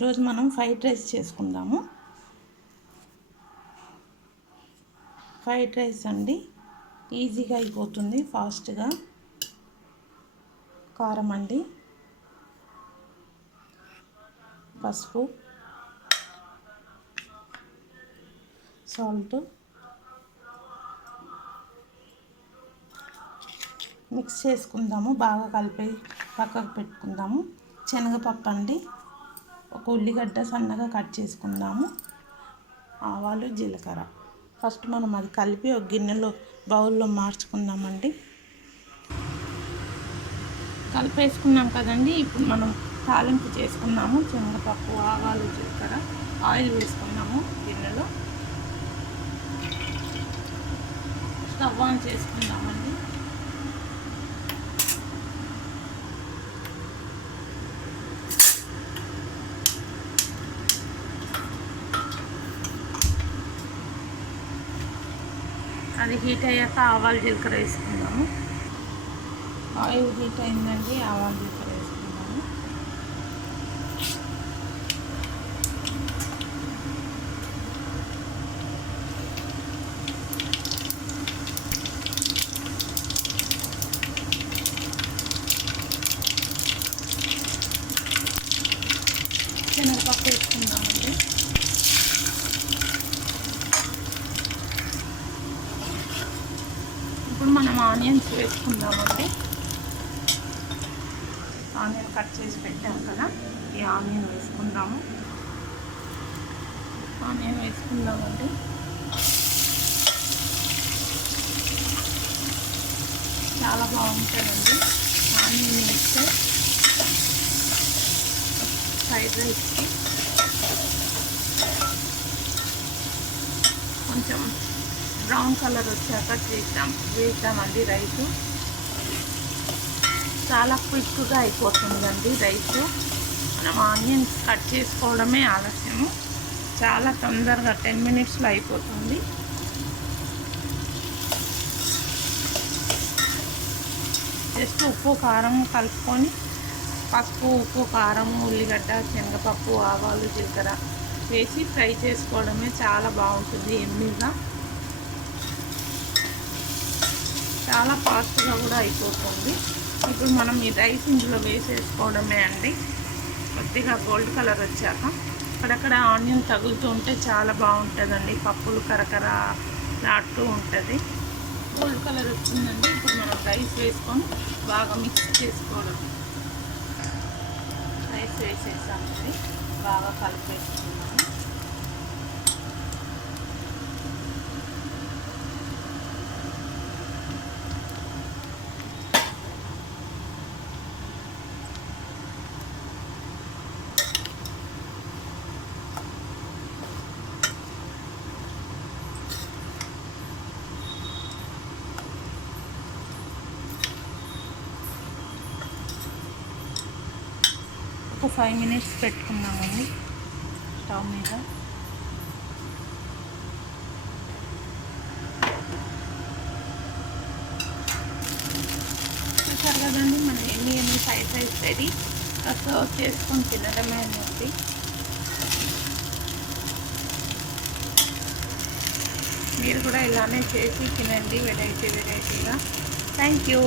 ఈరోజు మనం fried rice చేసుకుందాము. ఫ్రైడ్ రైస్ అండి, ఈజీగా అయిపోతుంది, ఫాస్ట్గా. కారం అండి, పసుపు, సాల్ట్ మిక్స్ చేసుకుందాము. బాగా కలిపి పక్కకు పెట్టుకుందాము. శనగపప్పు అండి, ఒక ఉల్లిగడ్డ సన్నగా కట్ చేసుకుందాము. ఆవాలు, జీలకర్ర. ఫస్ట్ మనం అది కలిపి ఒక గిన్నెలో బౌల్లో మార్చుకుందామండి. కలిపేసుకున్నాం కదండి. ఇప్పుడు మనం తాలింపు చేసుకున్నాము. శనగపప్పు, ఆవాలు, జీలకర్ర, ఆయిల్ వేసుకున్నాము గిన్నెలో. స్టవ్ ఆన్ చేసుకుందామండి. అది హీట్ అయ్యాక ఆవాలు, జీలకర్ర వేసుకుందాము. ఆయిల్ హీట్ అయిందండి, ఆవాలు, జీలకర్ర వేసుకుందాము. శనగపప్పు వేసుకుందామండి. ఇప్పుడు మనం ఆనియన్స్ వేసుకుందామండి. ఆనియన్ కట్ చేసి పెట్టాం కదా, ఈ ఆనియన్ వేసుకుందాము. ఆనియన్ వేసుకుందామండి. చాలా బాగుంటుందండి ఆనియన్ వేస్తే ఫ్రైడ్ రైస్కి. కొంచెం బ్రౌన్ కలర్ వచ్చాక వేద్దామండి రైసు. చాలా క్విక్గా అయిపోతుందండి రైసు. మనం ఆనియన్స్ కట్ చేసుకోవడమే ఆలస్యము, చాలా తొందరగా 10 మినిట్స్లో అయిపోతుంది. జస్ట్ ఉప్పు, కారం కలుపుకొని, పసుపు, ఉప్పు, కారం, ఉల్లిగడ్డ, శనగపప్పు, ఆవాలు, జీలకర్ర వేసి ఫ్రై చేసుకోవడమే చాలా బాగుంటుంది. ఎమ్మీగా, చాలా ఫాస్ట్గా కూడా అయిపోతుంది. ఇప్పుడు మనం ఈ రైస్ ఇందులో వేసేసుకోవడమే అండి. కొద్దిగా గోల్డ్ కలర్ వచ్చాక అక్కడక్కడ ఆనియన్ తగులుతూ ఉంటే చాలా బాగుంటుందండి. పప్పులు కరకర నాటుతూ ఉంటుంది. గోల్డ్ కలర్ వచ్చిందండి. ఇప్పుడు మనం రైస్ వేసుకొని బాగా మిక్స్ చేసుకోవడం. రైస్ వేసేసామండి, బాగా కలిపేసుకున్నాము. ఒక 5 మినిట్స్ పెట్టుకున్నామండి స్టవ్ మీద. చూసారు కదండి, మన ఎన్ని ఫ్రైడ్ రైస్ రెడీ. సర్వ్ చేసుకొని తినడమే అండి. మీరు కూడా ఇలానే చేసి తినండి, వెరైటీగా. Thank you.